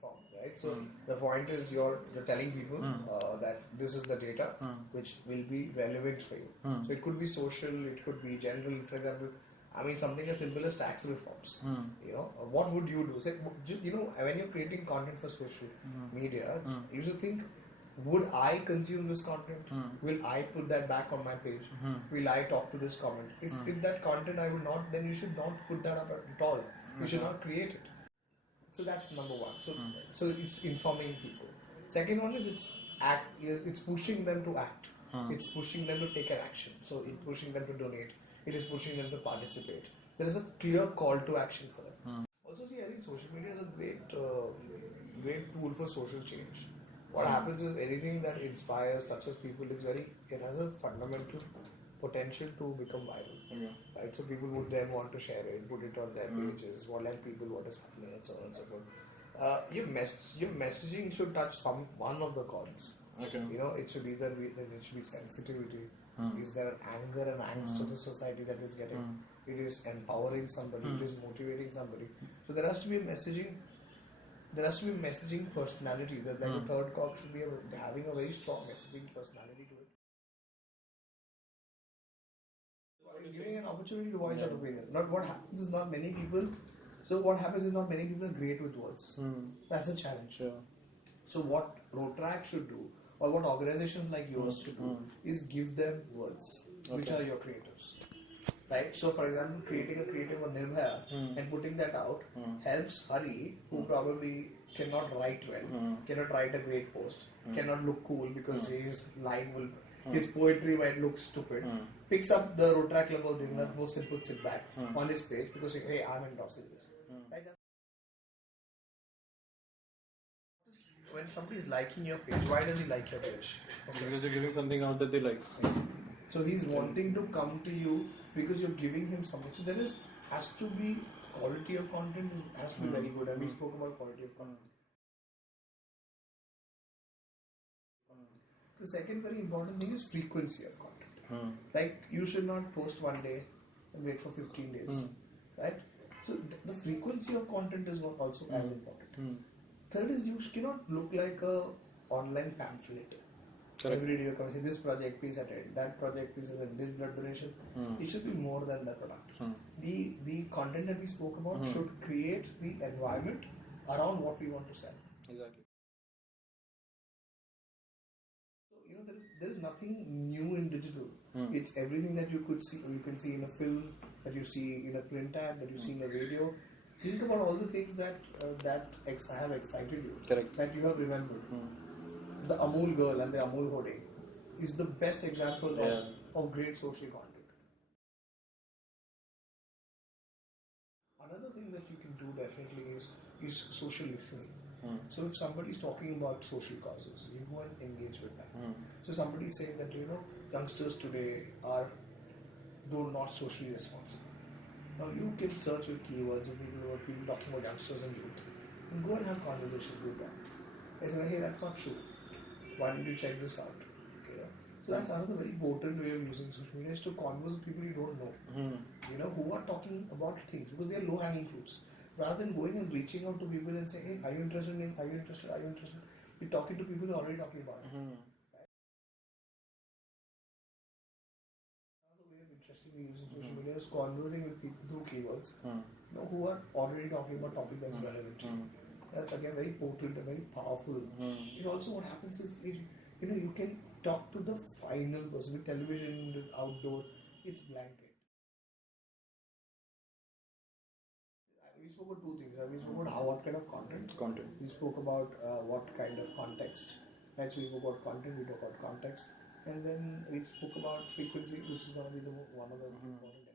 inform, right? So the point is you're telling people that this is the data which will be relevant for you. So it could be social, it could be general. For example, I mean something as simple as tax reforms. You know, what would you do? Say, you know, when you're creating content for social media, you should think, would I consume this content? Will I put that back on my page? Will I talk to this comment? If that content I will not, then you should not put that up at all. You should not create it. So that's number one. So it's informing people. Second one is it's pushing them to act. It's pushing them to take an action. So it's pushing them to donate. It is pushing them to participate. There is a clear call to action for them. Also, see, I think social media is a great tool for social change. What happens is anything that inspires, touches people it has a fundamental potential to become viral. Right? So people would then want to share it, put it on their pages, let people what is happening, and so on and so forth. Your messaging should touch one of the chords. Okay. You know, it should either be sensitivity. Is there an anger and angst to the society that is getting? It is empowering somebody. It is motivating somebody. So there has to be a messaging. There has to be messaging personality. That like the third cog should be having a very strong messaging personality to it. Giving an opportunity to voice out opinion. Not what happens is not many people. So what happens is not many people are great with words. That's a challenge. Sure. So what Rotaract should do, or what organizations like yours should do, is give them words, which are your creatives. Right? So for example, creating a creative on Nirbhaya and putting that out helps Hari, who probably cannot write well, cannot write a great post, cannot look cool because his poetry might look stupid, picks up the Rotaract level Dinner post and puts it back on his page because hey, I'm endorsing this. Right? When somebody is liking your page, why does he like your page? Okay. Because you're giving something out that they like. So he's wanting to come to you because you're giving him something. So there has to be quality of content, has to be very good. And we spoke about quality of content. The second very important thing is frequency of content. Like you should not post one day and wait for 15 days. Right? So the frequency of content is also as important. Third is you cannot look like a online pamphlet. Correct. Every day you're going to say this project, please attend, that project, please attend, this blood donation. It should be more than the product. The content that we spoke about should create the environment around what we want to sell. Exactly. So you know there is nothing new in digital. It's everything that you can see in a film, that you see in a print ad, that you see in a radio. Think about all the things that have excited you. Correct. That you have remembered. The Amul girl and the Amul hoarding is the best example of great social content. Another thing that you can do definitely is social listening. So if somebody is talking about social causes, you go and engage with them. So somebody is saying that youngsters today are not socially responsible. Now you can search with keywords of people talking about youngsters and youth, and go and have conversations with them. They say, hey, that's not true. Why don't you check this out? Okay, so that's another very potent way of using social media, is to converse with people you don't know. Who are talking about things because they are low hanging fruits. Rather than going and reaching out to people and saying, hey, are you interested? You're talking to people who are already talking about it. Another way of interestingly using social media is conversing with people through keywords who are already talking about topic that's relevant to you. That's again very potent and very powerful. It also what happens is you can talk to the final person. With television, with outdoor, it's blanket. We spoke about two things. We spoke about what kind of content. We spoke about what kind of context. Right? So we spoke about content. We talked about context, and then we spoke about frequency, which is going to be one of the important